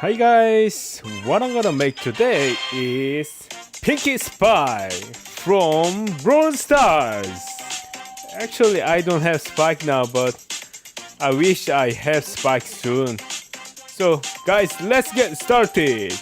Hi guys, what I'm gonna make today is Pinky Spy from Brawl Stars. Actually, I don't have Spike now, but I wish I have Spike soon. So guys, let's get started.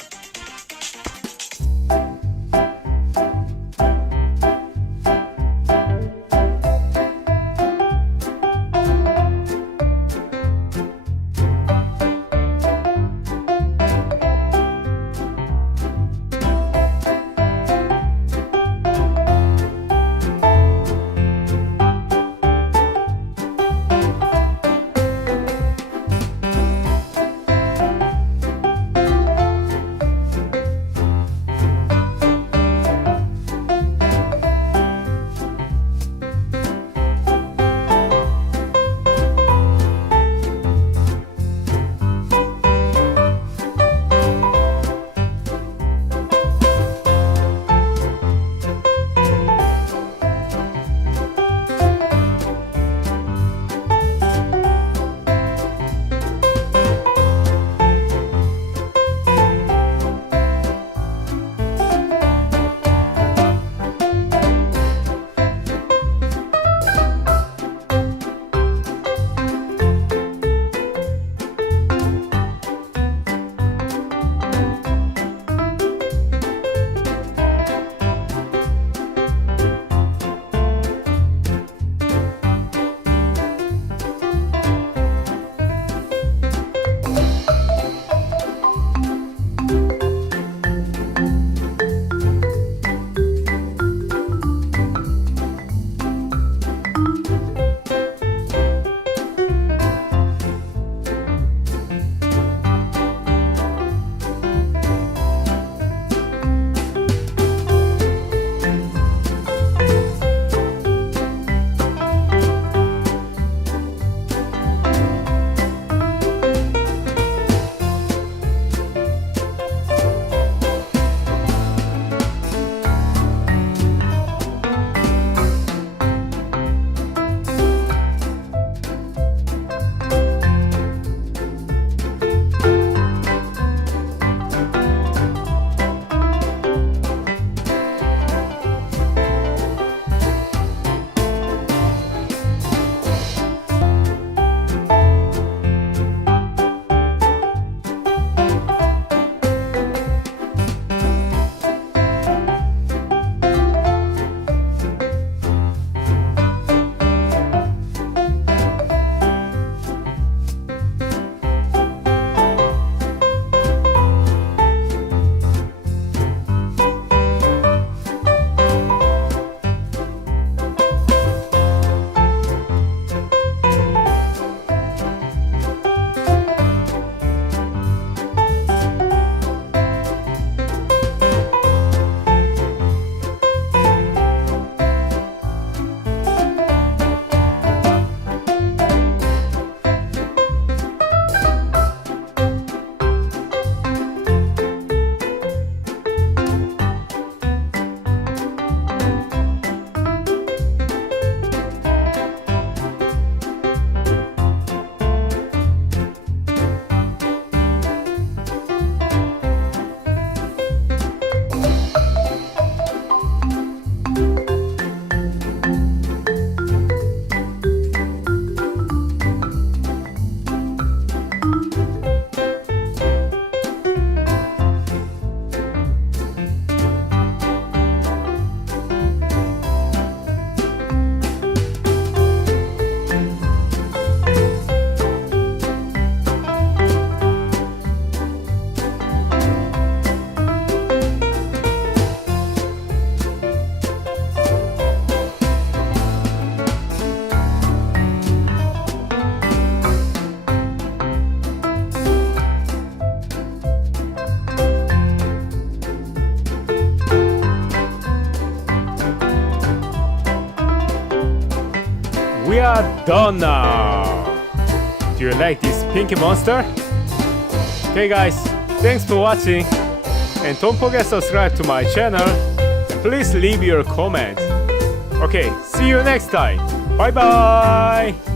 We are done now. Do you like this pinky monster? Okay guys, thanks for watching and don't forget to subscribe to my channel. Please leave your comment. Okay, see you next time. Bye bye.